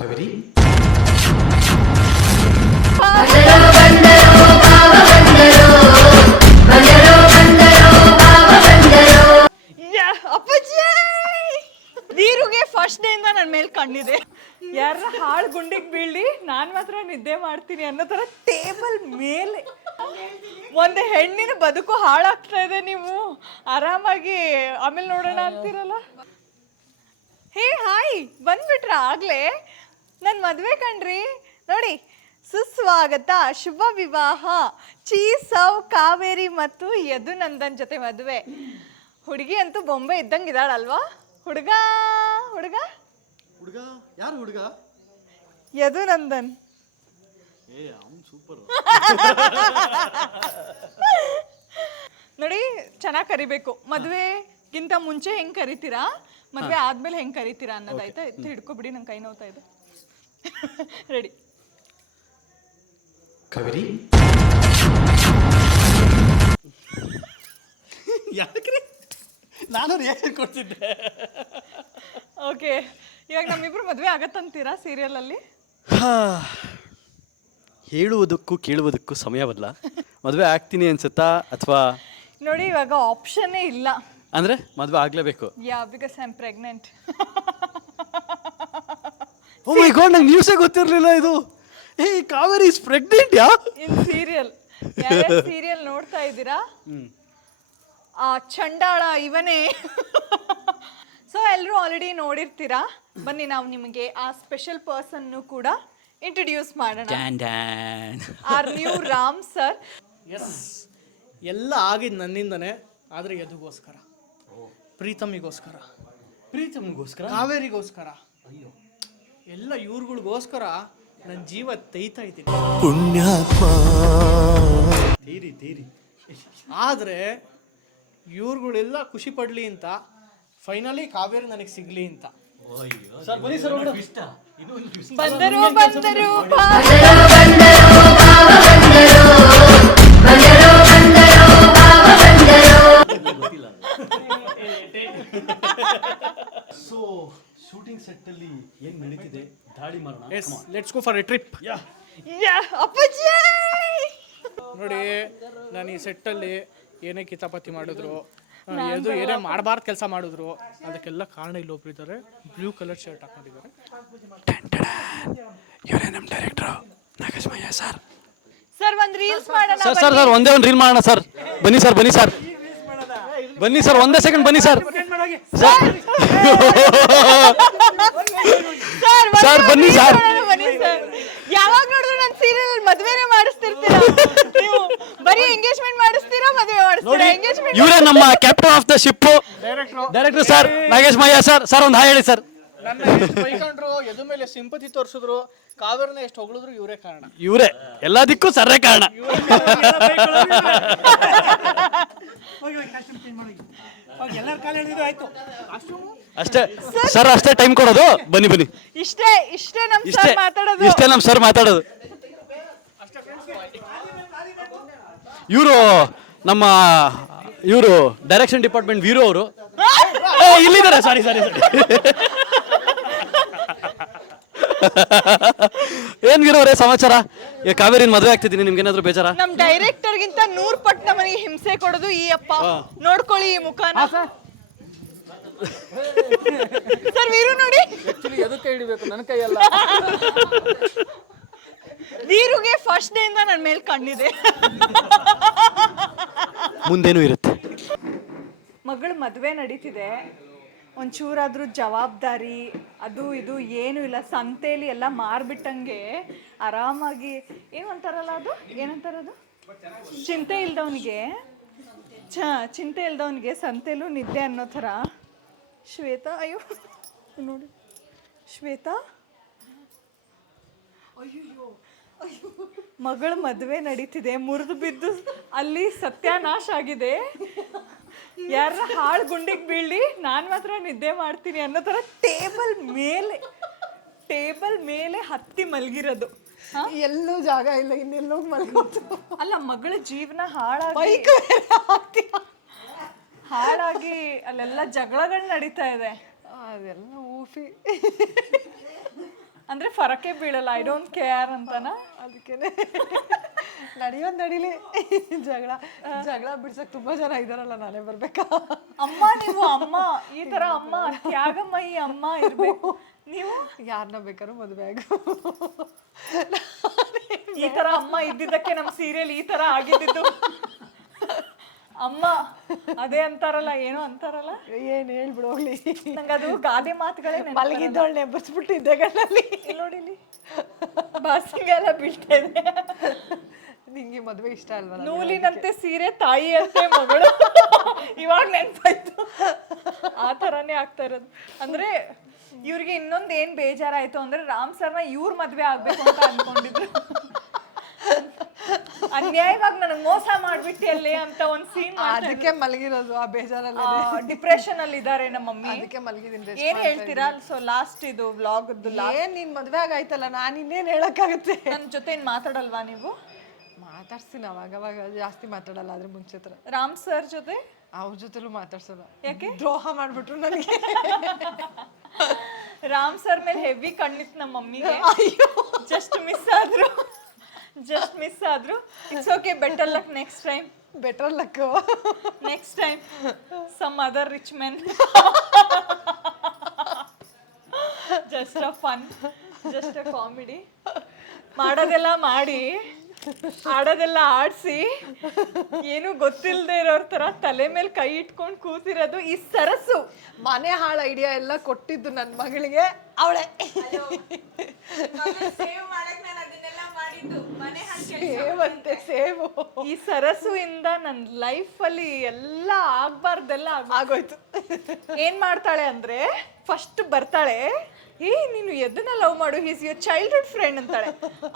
Kaveri ವೀರುಗೆ first day ಇಂದ ನನ್ನ ಮೇಲೆ ಕಣ್ಣಿದೆ. ಯಾರ ಹಾಳು ಗುಂಡಿಗೆ ಬೀಳಿ ನಾನ್ ಮಾತ್ರ ನಿದ್ದೆ ಮಾಡ್ತೀನಿ ಅನ್ನೋ ತರ ಟೇಬಲ್ ಮೇಲೆ ಒಂದು ಹೆಣ್ಣಿನ ಬದುಕು ಹಾಳಾಗ್ತಾ ಇದೆ. ನೀವು ಆರಾಮಾಗಿ ಆಮೇಲೆ ನೋಡೋಣ ಅಂತೀರಲ್ಲ. ಹೇ ಹಾಯ್, ಬಂದ್ಬಿಟ್ರ ಆಗ್ಲೇ? ನನ್ನ ಮದುವೆ ಕಣ್ರಿ ನೋಡಿ. ಸುಸ್ವಾಗತ, ಶುಭ ವಿವಾಹ, ಚೀಸವ್ ಕಾವೇರಿ ಮತ್ತು ಯದುನಂದನ್ ಜೊತೆ ಮದುವೆ. ಹುಡುಗಿ ಅಂತೂ ಬೊಂಬೆ ಇದ್ದಂಗಿದ್ದಾಳಲ್ವಾ? ಹುಡುಗ ಹುಡುಗ ಹುಡುಗ ಯಾರು ಹುಡುಗ? ಯದುನಂದನ್. ಸೂಪರ್. ನೋಡಿ, ಚೆನ್ನಾಗಿ ಕರಿಬೇಕು. ಮದುವೆಗಿಂತ ಮುಂಚೆ ಹೆಂಗ್ ಕರಿತೀರಾ, ಮದುವೆ ಆದ್ಮೇಲೆ ಹೆಂಗ್ ಕರಿತೀರಾ ಅನ್ನೋದಾಯ್ತಾ. ಎತ್ತು ಹಿಡ್ಕೊಬಿಡಿ, ನಂಗೆ ಕೈ ನೋವ್ತಾ ಇದೆ. ರೆಡಿ? ಕಾವೇರಿ ಯಾಕ್ರಿ ನಾನು ರಿಯಾಕ್ಷನ್ ಕೊಡ್ತಿದ್ದೆ. ಓಕೆ, ಇವಾಗ ನಮ್ಮಿಬ್ರು ಮದುವೆ ಆಗತ್ತಂತೀರಾ ಸೀರಿಯಲ್ ಅಲ್ಲಿ? ಹೇಳುವುದಕ್ಕೂ ಕೇಳುವುದಕ್ಕೂ ಸಮಯವಲ್ಲ. ಮದುವೆ ಆಗ್ತೀನಿ ಅನ್ಸುತ್ತಾ ಅಥವಾ? ನೋಡಿ, ಇವಾಗ ಆಪ್ಷನ್ನೇ ಇಲ್ಲ. ಅಂದ್ರೆ ಮದುವೆ ಆಗ್ಲೇಬೇಕು? Ya, because I am pregnant. Oh my god, ನಂಗೆ ನ್ಯೂಸೇ ಗೊತ್ತಿರಲಿಲ್ಲ ಇದು. ಏ, Kaveri is pregnant ya? In serial. ಯಾರ್ಯಾರು ಸೀರಿಯಲ್ ನೋಡ್ತಾ ಇದ್ದೀರಾ? ಆ ಚಂಡಾಳ ಇವನೇ. ಸೊ ಎಲ್ಲರೂ ಆಲ್ರೆಡಿ ನೋಡಿರ್ತೀರಾ. ಬನ್ನಿ, ನಾವು ನಿಮಗೆ ಆ ಸ್ಪೆಷಲ್ ಪರ್ಸನ್ನು ಕೂಡ ಇಂಟ್ರೊಡ್ಯೂಸ್ ಮಾಡೋಣ. Our new Ram sir. Yes, ಎಲ್ಲ ಆಗಿದ್ದು ನನ್ನಿಂದನೇ. ಆದರೆ ಎದುಗೋಸ್ಕರ, ಪ್ರೀತಮಿಗೋಸ್ಕರ, ಕಾವೇರಿಗೋಸ್ಕರ, ಎಲ್ಲ ಇವ್ರುಗಳಿಗೋಸ್ಕರ ನನ್ನ ಜೀವ ತೆಯ್ತಾ ಇದ್ದೀನಿ. ಪುಣ್ಯಾತ್ಮ. ತೀರಿ ಆದರೆ ಇವ್ರುಗಳೆಲ್ಲ ಖುಷಿ ಪಡಲಿ ಅಂತ ಫೈನಲಿ ಕಾವೇರಿ ನನಗೆ ಸಿಗಲಿ ಅಂತ. ಬಂದರು ಸೊ ಶೂಟಿಂಗ್ ಸೆಟ್ ಅಲ್ಲಿ ಏನ್ ನಡೀತಿದೆ? ದಾಳಿ ಮಾಡೋಣ. Yes, let's go for a trip. ಅಪ್ಪಾಜಿ. ನೋಡಿ, ನಾನು ಈ ಸೆಟ್ಟಲ್ಲಿ ಏನೇ ಕಿತಾಪತಿ ಮಾಡಿದ್ರು, ಏನೇ ಮಾಡಬಾರ್ದು ಕೆಲಸ ಮಾಡಿದ್ರು, ಅದಕ್ಕೆಲ್ಲ ಕಾರಣ ಇಲ್ಲೊಬ್ರು ಇದ್ದಾರೆ. ಬ್ಲೂ ಕಲರ್ ಶರ್ಟ್ ಹಾಕೊಂಡಿದ್ದಾರೆ. ಇವರೇ ನಮ್ಮ ಡೈರೆಕ್ಟರ್ ನಾಗೇಶಮಯ್ಯ ಸರ್. ಸರ್, ಒಂದು ರೀಲ್ಸ್ ಮಾಡೋಣ. ಸರ್ ಒಂದೇ ಒಂದು ರೀಲ್ ಮಾಡೋಣ ಸರ್. ಬನ್ನಿ ಸರ್ ಒಂದೇ ಸೆಕೆಂಡ್ ಬನ್ನಿ ಸರ್. ಸರ್ ಬನ್ನಿ ಸರ್. ಯಾವಾಗ ನೋಡಿದ್ರು ನನ್ನ ಸೀರಿಯಲ್ ಮದುವೆನೇ ಮಾಡಿಸ್ತಿರ್ತೀರಾ ನೀವು. ಬರೀ ಎಂಗೇಜ್ಮೆಂಟ್ ಮಾಡಿಸ್ತೀರಾ, ಮದುವೆ ಮಾಡಿಸ್ತೀರಾ? ಎಂಗೇಜ್ಮೆಂಟ್. ಇವರೇ ನಮ್ಮ captain of the ship director sir Nageshamayya sir. Sir ಒಂದು ಹಾಯ್ ಹೇಳಿ ಸರ್. ನನ್ನ ಎಷ್ಟು ಬೈಕೊಂಡ್ರು, ಎದು ಮೇಲೆ ಸಿಂಪತಿ ತೋರಿಸಿದ್ರು, ಕಾವೇರಿನ ಎಷ್ಟು ಹೊಗಳಿದ್ರು ಇವರೇ ಕಾರಣ. ಇವರೇ ಎಲ್ಲದಕ್ಕೂ ಸರ್ರೇ ಕಾರಣ. ಅಷ್ಟೇ ಸರ್, ಅಷ್ಟೇ ಟೈಮ್ ಕೊಡೋದು. ಬನ್ನಿ. ಇಷ್ಟೇ ನಮ್ ಸರ್ ಮಾತಾಡೋದು. ಇವರು ಡೈರೆಕ್ಷನ್ ಡಿಪಾರ್ಟ್ಮೆಂಟ್ ವೀರು ಅವರು ಇಲ್ಲಿದ್ದಾರೆ. ಸಾರಿ ಏನ್ ವೀರು ಅವರೇ ಸಮಾಚಾರ? ಕಾವೇರಿನ ಮದುವೆ ಆಗ್ತಿದ್ದೀನಿ, ನಿಮ್ಗೆ ಏನಾದ್ರು ಬೇಜಾರ? ನಮ್ ಡೈರೆಕ್ಟರ್ ಗಿಂತ 100 ಪಟ್ಟು ನಮಗೆ ಹಿಂಸೆ ಕೊಡೋದು ಈ ಅಪ್ಪ. ನೋಡ್ಕೊಳ್ಳಿ ಈ ಮುಖನ. ಸರ್, ವೀರು ನೋಡಿ. ಎದಕ್ಕೆ ಹಿಡಿಬೇಕು? ನನ್ನ ಕೈಯಲ್ಲ. ವೀರುಗೆ ಫಸ್ಟ್ ಡೇ ಇಂದ ನನ್ನ ಮೇಲೆ ಕಣ್ಣಿದೆ. ಮುಂದೇನೂ ಇರುತ್ತೆ. ಮಗಳ ಮದುವೆ ನಡೀತಿದೆ. ಒಂಚೂರಾದ್ರೂ ಜವಾಬ್ದಾರಿ ಅದು ಇದು ಏನೂ ಇಲ್ಲ. ಸಂತೆಲಿ ಎಲ್ಲ ಮಾರ್ಬಿಟ್ಟಂಗೆ ಆರಾಮಾಗಿ ಏನಂತಾರಲ್ಲ, ಅದು ಏನಂತಾರದು, ಚಿಂತೆ ಇಲ್ದವನಿಗೆ ಸಂತೆಲೂ ನಿದ್ದೆ ಅನ್ನೋ ಥರ. ಶ್ವೇತಾ, ಅಯ್ಯೋ ನೋಡಿ, ಶ್ವೇತಾ, ಅಯ್ಯೋ ಮಗಳ ಮದುವೆ ನಡೀತಿದೆ. ಮುರಿದು ಬಿದ್ದು ಅಲ್ಲಿ ಸತ್ಯಾನಾಶ ಆಗಿದೆ. ಯಾರ ಹಾಳು ಗುಂಡಿಗೆ ಬೀಳಿ ನಾನ್ ಮಾತ್ರ ನಿದ್ದೆ ಮಾಡ್ತೀನಿ ಅನ್ನೋ ತರ ಟೇಬಲ್ ಮೇಲೆ ಹತ್ತಿ ಮಲಗಿರೋದು. ಎಲ್ಲೂ ಜಾಗ ಇಲ್ಲ, ಇನ್ನೆಲ್ಲೋ ಮಲಗೋದು. ಅಲ್ಲ, ಮಗಳ ಜೀವನ ಹಾಳಾಗಿ ಅಲ್ಲೆಲ್ಲ ಜಗಳಗಳು ನಡೀತಾ ಇದೆ. ಅದೆಲ್ಲ ಊಫಿ. ಅಂದ್ರೆ ಫರಕೆ ಬೀಳಲ್ಲ, ಐ ಡೋಂಟ್ ಕೇರ್ ಅಂತನ. ಅದಕ್ಕೇನೆ ನಡೆಯೋದು ನಡೀಲಿ, ಜಗಳ ಬಿಡ್ಸಕ್ ತುಂಬಾ ಜನ ಇದಾರಲ್ಲ, ನಾನೇ ಬರ್ಬೇಕಾ? ಅಮ್ಮ ನೀವು ಅಮ್ಮ ಈ ತರ ಅಮ್ಮ ತ್ಯಾಗಮಯಿ ಅಮ್ಮ ಇರ್ಬೇಕು ನೀವು. ಯಾರನ್ನ ಬೇಕಾದ್ರೂ ಮದುವೆ ಆಗು. ಈ ತರ ಅಮ್ಮ ಇದ್ದಿದ್ದಕ್ಕೆ ನಮ್ಮ ಸೀರಿಯಲ್ ಈ ತರ ಆಗಿದ್ದು. ಅಮ್ಮ ಅದೇ ಅಂತಾರಲ್ಲ, ಏನೋ ಅಂತಾರಲ್ಲ, ಏನ್ ಹೇಳ್ಬಿಡು ಹೋಗ್ಲಿ. ನಂಗೆ ಅದು ಗಾದೆ ಮಾತುಗಳೇ ಮಲಗಿದ್ದೊಳ್ಳೆ ಬಸ್ಬಿಟ್ಟಿದ್ದೆ ಗಣ್ಣಲ್ಲಿ. ನೋಡಿಲಿ ಬಾಸಿಗೆಲ್ಲ ಬೀಳ್ತಾ ಇದೆ. ನಿಂಗೆ ಮದುವೆ ಇಷ್ಟ ಅಲ್ವಲ್ಲ? ನೂಲಿನಂತೆ ಸೀರೆ ತಾಯಿ ಅಂತೆ ಮಗಳು. ಇವಾಗ ನೆನ್ಪಾಯ್ತು, ಆ ಥರನೇ ಆಗ್ತಾ ಇರೋದು. ಅಂದ್ರೆ ಇವ್ರಿಗೆ ಇನ್ನೊಂದು ಏನ್ ಬೇಜಾರಾಯ್ತು ಅಂದ್ರೆ ರಾಮ್ ಸರ್ನ ಇವ್ರ ಮದ್ವೆ ಆಗ್ಬೇಕು ಅಂತ ಅನ್ಕೊಂಡಿದ್ರು. ಅನ್ಯಾಯವಾಗಿ ನನಗೆ ಮೋಸ ಮಾಡ್ಬಿಟ್ಟಿ ಅಲ್ಲಿ ಅಂತ ಒಂದ್ ಸೀನ್. ಅದಕ್ಕೆ ಮಲಗಿರೋದು, ಆ ಬೇಜಾರಲ್ಲಿ ಡಿಪ್ರೆಷನ್ ಅಲ್ಲಿ ಇದಾರೆ ನಮ್ಮ ಮಮ್ಮಿ. ಅದಕ್ಕೆ ಮಲಗಿದ್ದೀನಿ. ಏನ್ ಹೇಳ್ತೀರಾ? ಸೊ ಲಾಸ್ಟ್ ಇದು ವ್ಲಾಗ್ ಏನ್ ನಿನ್ ಮದ್ವೆ ಆಗಾಯ್ತಲ್ಲ, ನಾನು ಇನ್ನೇನ್ ಹೇಳಕ್ಕಾಗತ್ತೆ? ನನ್ನ ಜೊತೆ ಏನ್ ಮಾತಾಡಲ್ವಾ ನೀವು? ಮಾತಾಡ್ತೀನಿ, ಅವಾಗ ಜಾಸ್ತಿ ಮಾತಾಡಲ್ಲ, ಆದ್ರೆ ಮುಂಚೆ ತರ. ರಾಮ್ ಸರ್ ಜೊತೆ ಅವ್ರ ಜೊತೆಲೂ ಮಾತಾಡ್ಸಲ್ಲ. ಯಾಕೆ? ದ್ರೋಹ ಮಾಡ್ಬಿಟ್ರು ನನಗೆ. ರಾಮ್ ಸರ್ ಮೇಲೆ ಹೆವಿ ಕಣ್ಣಿತ್ತು ನಮ್ಮ ಮಮ್ಮಿಗೆ. ಜಸ್ಟ್ ಮಿಸ್ ಆದ್ರು. It's okay, better luck next time. Better luck next time some other rich men. Just a fun, just a comedy. ಮಾಡೋದೆಲ್ಲ ಮಾಡಿ, ಆಡೋದೆಲ್ಲ ಆಡಿಸಿ, ಏನು ಗೊತ್ತಿಲ್ಲದೆ ಇರೋರ್ ತರ ತಲೆ ಮೇಲೆ ಕೈ ಇಟ್ಕೊಂಡು ಕೂತಿರೋದು ಈ ಸರಸು. ಮನೆ ಹಾಳ ಐಡಿಯಾ ಎಲ್ಲ ಕೊಟ್ಟಿದ್ದು ನನ್ನ ಮಗಳಿಗೆ ಅವಳೆ. ಸೇವು ಈ ಸರಸು ಇಂದ ನನ್ನ ಲೈಫ್ ಅಲ್ಲಿ ಎಲ್ಲ ಆಗ್ಬಾರ್ದೆಲ್ಲ ಆಗೋಯ್ತು. ಏನ್ ಮಾಡ್ತಾಳೆ ಅಂದ್ರೆ, ಫಸ್ಟ್ ಬರ್ತಾಳೆ, ನೀನು ಎದನ್ನ ಲವ್ ಮಾಡು, ಹೀಸ್ ಯುವರ್ ಚೈಲ್ಡ್ಹುಡ್ ಫ್ರೆಂಡ್ ಅಂತಾಳೆ.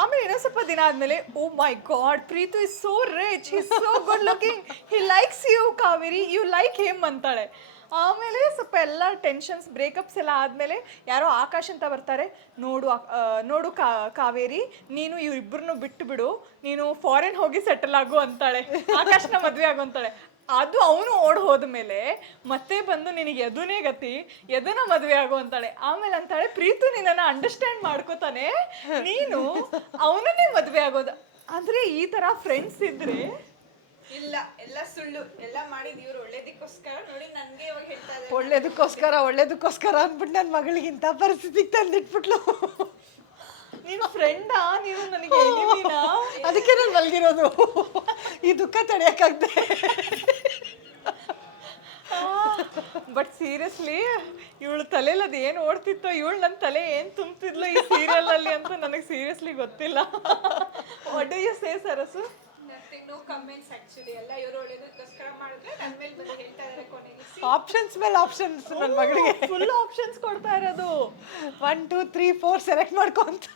ಆಮೇಲೆ ಇನ್ನೊಂದ್ ಸ್ವಲ್ಪ ದಿನ ಆದ್ಮೇಲೆ, oh my god, Preetu is so rich, he is so good looking, he likes you Kaveri, you like him ಅಂತಾಳೆ. ಆಮೇಲೆ ಸ್ವಲ್ಪ ಎಲ್ಲ ಟೆನ್ಷನ್ಸ್, ಬ್ರೇಕಪ್ಸ್ ಎಲ್ಲ ಆದಮೇಲೆ ಯಾರೋ ಆಕಾಶ್ ಅಂತ ಬರ್ತಾರೆ, ನೋಡು ಕಾವೇರಿ, ನೀನು ಇವ್ರಿಬ್ಬರನ್ನು ಬಿಟ್ಟು ಬಿಡು, ನೀನು ಫಾರಿನ್ ಹೋಗಿ ಸೆಟಲ್ ಆಗು ಅಂತಾಳೆ. ಆಕಾಶ್ನ ಮದುವೆ ಆಗು ಅಂತಾಳೆ. ಅದು ಅವನು ಓಡ್ ಹೋದ್ಮೇಲೆ ಮತ್ತೆ ಬಂದು ನಿನಗೆ ಯದುನೇ ಗತಿ, ಯದುನ ಮದುವೆ ಆಗು ಅಂತಾಳೆ. ಆಮೇಲೆ ಅಂತಾಳೆ, ಪ್ರೀತು ನಿನ್ನನ್ನು ಅಂಡರ್ಸ್ಟ್ಯಾಂಡ್ ಮಾಡ್ಕೋತಾನೆ, ನೀನು ಅವನನ್ನೇ ಮದುವೆ ಆಗೋದು. ಅಂದ್ರೆ ಈ ತರ ಫ್ರೆಂಡ್ಸ್ ಇದ್ರೆ ಇಲ್ಲ, ಎಲ್ಲ ಸುಳ್ಳು, ಎಲ್ಲ ಮಾಡಿದ್ ಇವ್ರು ಒಳ್ಳೇದಕ್ಕೋಸ್ಕರ. ನೋಡಿ ನನ್ಗೆ ಇವಾಗ ಹೇಳ್ತಾ ಇದ್ದಾರೆ, ಒಳ್ಳೇದಕ್ಕೋಸ್ಕರ ಅಂದ್ಬಿಟ್ಟು ನನ್ನ ಮಗಳಿಗೆ ಇಂಥ ಪರಿಸ್ಥಿತಿಗೆ ತಂದಿಟ್ಬಿಟ್ಲು. ನೀನು ಫ್ರೆಂಡಾ, ನೀನು ನನಗೆ ಎನಿಮಿನಾ? ಅದಕ್ಕೆ ನಾನು ಮಲಗಿರೋದು, ಈ ದುಃಖ ತಡೆಯಕ್ಕಾಗ್ದೆ. ಬಟ್ ಸೀರಿಯಸ್ಲಿ ಇವಳು ತಲೆಯಲ್ಲಿ ಅದು ಏನು ಓಡ್ತಿತ್ತೋ, ಇವಳು ನನ್ನ ತಲೆ ಏನು ತುಂಬ್ತಿದ್ಲು ಈ ಸೀರಿಯಲ್ ಅಲ್ಲಿ ಅಂತ ನನಗೆ ಸೀರಿಯಸ್ಲಿ ಗೊತ್ತಿಲ್ಲ. What do you say Sarasu? No comments. Actually ಎಲ್ಲ ಇವರು ಒಳ್ಳೇದಕ್ಕೋಸ್ಕರ ಮಾಡಿದ್ರೆ ನನ್ನ ಮೇಲೆ ಬಂದು ಹೇಳ್ತಾ ಇದ್ದಾರೆ ಕೊನೆಗೆ. ಆಪ್ಷನ್ಸ್ ಮೇಲೆ ಆಪ್ಷನ್ಸ್ ನನ್ನ ಮಗಳಿಗೆ ಫುಲ್ ಆಪ್ಷನ್ಸ್ ಕೊಡ್ತಾ ಇರೋದು. 1 2 3 4 ಸೆಲೆಕ್ಟ್ ಮಾಡ್ಕೊ ಅಂತ.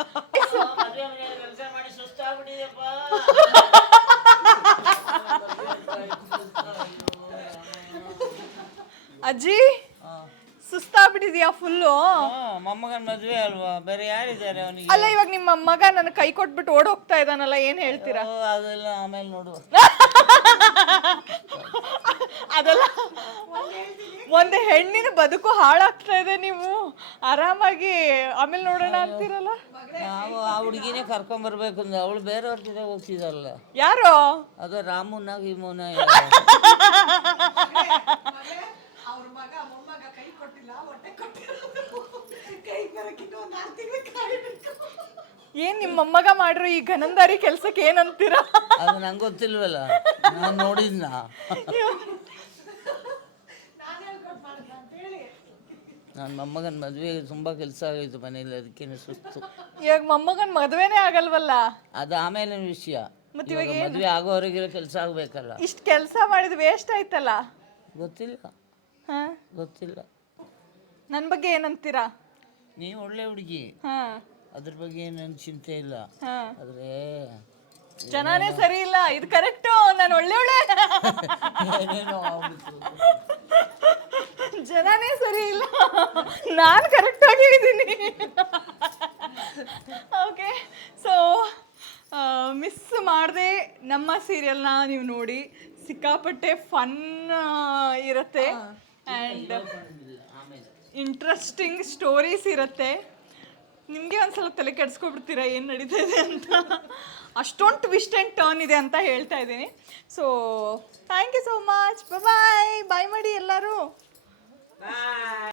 ಅಜ್ಜಿ ಸುಸ್ತಾಗ್ಬಿಟ್ಟಿದ್ಯಾ ಫುಲ್ಲು? ಮೊಮ್ಮಗನ ಮದುವೆ ಅಲ್ವಾ, ಬೇರೆ ಯಾರಿದ್ದಾರೆ ಅವನಿಗೆ? ಅಲ್ಲ, ಇವಾಗ ನಿಮ್ಮ ಮಗ ನನ್ನ ಕೈ ಕೊಟ್ಬಿಟ್ಟು ಓಡ್ ಹೋಗ್ತಾ ಇದ್ದಾನಲ್ಲ, ಏನ್ ಹೇಳ್ತೀರಾ? ಅದೆಲ್ಲ ಆಮೇಲೆ ನೋಡು. ಅದೆಲ್ಲ ಒಂದು ಹೆಣ್ಣಿನ ಬದುಕು ಹಾಳಾಗ್ತಾ ಇದೆ, ನೀವು ಆರಾಮಾಗಿ ಆಮೇಲೆ ನೋಡೋಣ ಅಂತೀರಲ್ಲ. ನಾವು ಆ ಹುಡುಗಿನೇ ಕರ್ಕೊಂಬರ್ಬೇಕು ಅಂದ್ರೆ ಅವಳು ಬೇರೆಯವ್ರ ಜೊತೆ ಹೋಗ್ತಿದಲ್ಲ. ಯಾರು ಅದು ರಾಮುನ ಗೀಮುನ. ಅವ್ರ ಮಗ ಮೊಮ್ಮಗ ಕೈ ಕೊಟ್ಟಿಲ್ಲ, ಹೊಟ್ಟೆ ಕೊಟ್ಟಿರೋದು. ಕೈ ಬರಕ್ಕಿಂತ 1 ತಿಂಗಳು ಕಾಯ್ಬೇಕು. ಏನ್ ನಿಮ್ಮ ಮೊಮ್ಮಗ ಮಾಡಿರೋ ಈ ಗನಂದಾರಿ ಕೆಲ್ಸಕ್ಕೆ ಏನಂತೀರಾ? ಅದು ನಂಗೆ ಗೊತ್ತಿಲ್ವಲ್ಲ, ನಾನು ನೋಡಿದ್ನ. ನನ್ನ ಮೊಮ್ಮಗನ ಮದುವೆ ತುಂಬ ಕೆಲಸ ಆಗೋಯ್ತು ಮನೇಲಿ, ಅದಕ್ಕೇನೆ ಸುಸ್ತು. ಇವಾಗ ಮೊಮ್ಮಗನ್ ಮದ್ವೆನೇ ಆಗಲ್ವಲ್ಲ, ಅದು ಆಮೇಲೆ ವಿಷಯ. ಮದುವೆ ಆಗೋವರೆಗೆಲ್ಲ ಕೆಲಸ ಆಗ್ಬೇಕಲ್ಲ. ಇಷ್ಟ ಕೆಲಸ ಮಾಡಿದ್ ವೇಸ್ಟ್ ಆಯ್ತಲ್ಲ. ಗೊತ್ತಿಲ್ಲ, ಗೊತ್ತಿಲ್ಲ. ನನ್ ಬಗ್ಗೆ ಏನಂತೀರಾ? ನೀವು ಒಳ್ಳೆ ಹುಡುಗಿ, ಅದ್ರ ಬಗ್ಗೆ ಏನು ಚಿಂತೆ ಇಲ್ಲ. ಆದ್ರೆ ಜನನೇ ಸರಿ ಇಲ್ಲ, ಇದು ಕರೆಕ್ಟು. ನಾನು ಒಳ್ಳೆ ಏನೇನೋ ಆಗ್ಬಿಟ್ಟು ಜನನೇ ಸರಿ ಇಲ್ಲ, ನಾನು ಕರೆಕ್ಟ್ ಆಗಿದ್ದೀನಿ. ಓಕೆ, ಸೊ ಮಿಸ್ ಮಾಡದೆ ನಮ್ಮ ಸೀರಿಯಲ್ನ ನೀವು ನೋಡಿ, ಸಿಕ್ಕಾಪಟ್ಟೆ ಫನ್ ಇರುತ್ತೆ ಆ್ಯಂಡ್ ಇಂಟ್ರೆಸ್ಟಿಂಗ್ ಸ್ಟೋರೀಸ್ ಇರುತ್ತೆ. ನಿಮಗೆ ಒಂದ್ಸಲ ತಲೆ ಕೆಡಿಸ್ಕೊಬಿಡ್ತೀರಾ ಏನು ನಡೀತಾ ಇದೆ ಅಂತ. ಅಷ್ಟೊಂದು ಟ್ವಿಸ್ಟ್ ಆ್ಯಂಡ್ ಟರ್ನ್ ಇದೆ ಅಂತ ಹೇಳ್ತಾ ಇದ್ದೀನಿ. So thank you so much. Bye ಮಾಡಿ ಎಲ್ಲರೂ.